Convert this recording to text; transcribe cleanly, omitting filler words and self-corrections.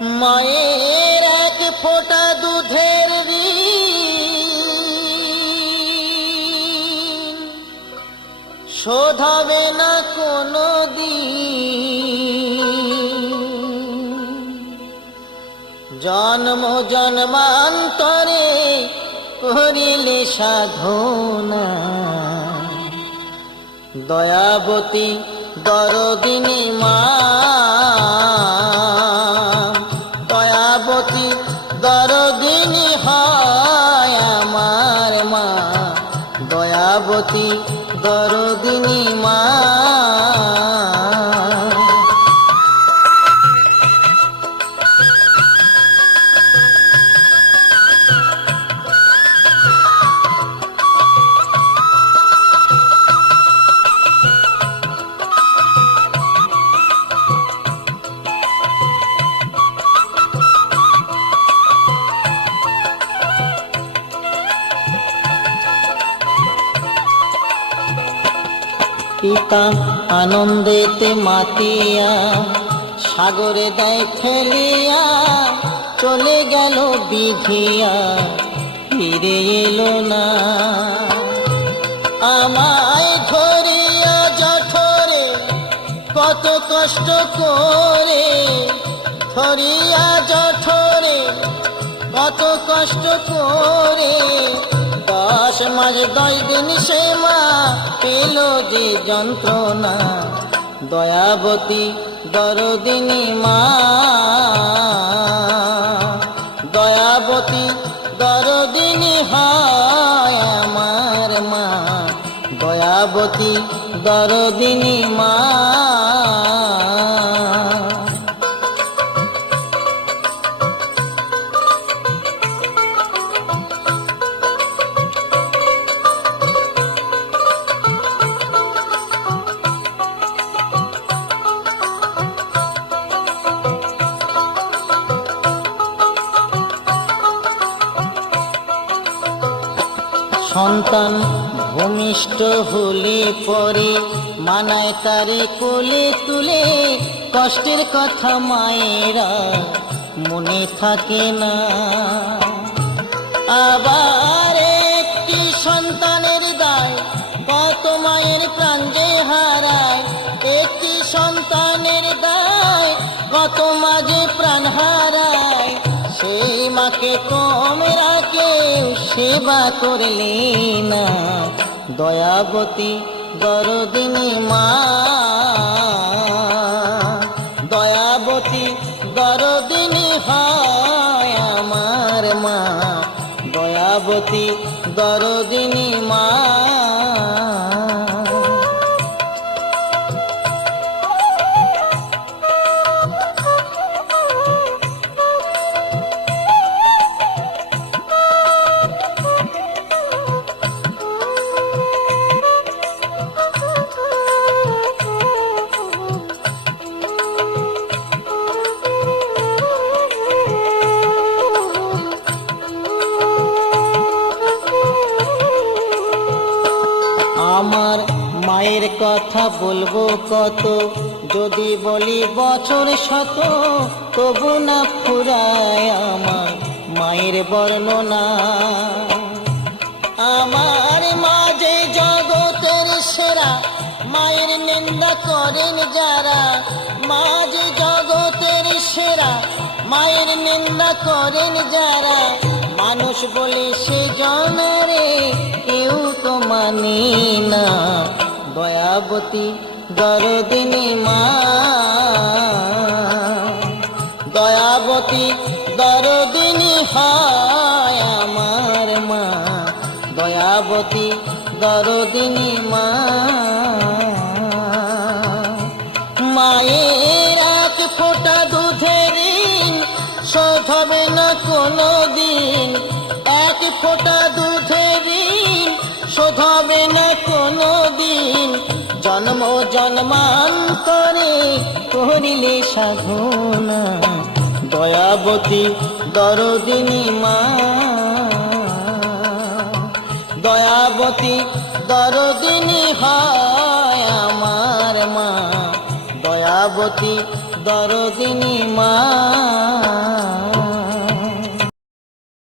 মায়ের এক ফোঁটা দুধের ঋণ শোধ হবে না কোনো দিন। জন্ম জন্মান্তরে করিলে সাধনা, দয়াবতী দরদিনী মা, দয়াবতী দরদিনী হয় আমার মা, দয়াবতী দরদিনী মা। পিতা আনন্দেতে মাতিয়া সাগরে দেয় ফেলিয়া, চলে গেল বিধিয়া ফিরে এলো না। আমায় ধরিয়া জঠরে কত কষ্ট করে, ধরিয়া জঠরে কত কষ্ট করে, 10 মাস 10 দিন সে মা পেল যে যন্ত্রণা। দয়াবতী দরদিনী মা, দয়াবতী দরদিনী হয় আমার মা, দয়াবতী দরদিনী মা। সন্তান ভূমিষ্ঠ হলে পরে মানায় তারে কোলে তুলে, কষ্টের কথা মায়েরা মনে থাকে না। আবার একটি সন্তানের দায় কত মায়ের প্রাণ যে হারায়, একটি সন্তানের দায় কত মা যে প্রাণ হারায়। সেই মাকে তোমরা কেউ সেবা করলে না, দয়াবতী দরদিনী মা, দয়াবতী দরদিনী হয় আমার মা, দয়াবতী দরদিনী মা। আমার মায়ের কথা বলবো কত, যদি বলি বছর শত, তবু না ফুরায় আমার মায়ের বর্ণনা। আমার মা যে জগতের সেরা, মায়ের নিন্দা করেন যারা, মা যে জগতের সেরা, মায়ের নিন্দা করেন যারা। মানুষ বলে সে জনরে কেউ তো মানি না, দয়াবতী দরদিনী মা, দয়াবতী দরদিনী হয় আমার মা, দয়াবতী দরদিনী মা। মায়ের এক ফোঁটা দুধের ঋণ শোধ হবে না কোনো দিন, এক ফোঁটা দুধের ঋণ শোধ হবে না কোনো দিন। জন্ম জন্মান্তরে করিলে সাধনা, দয়াবতী দরদিনী মা, দয়াবতী দরদিনী হয় আমার মা, দয়াবতী দরদিনী মা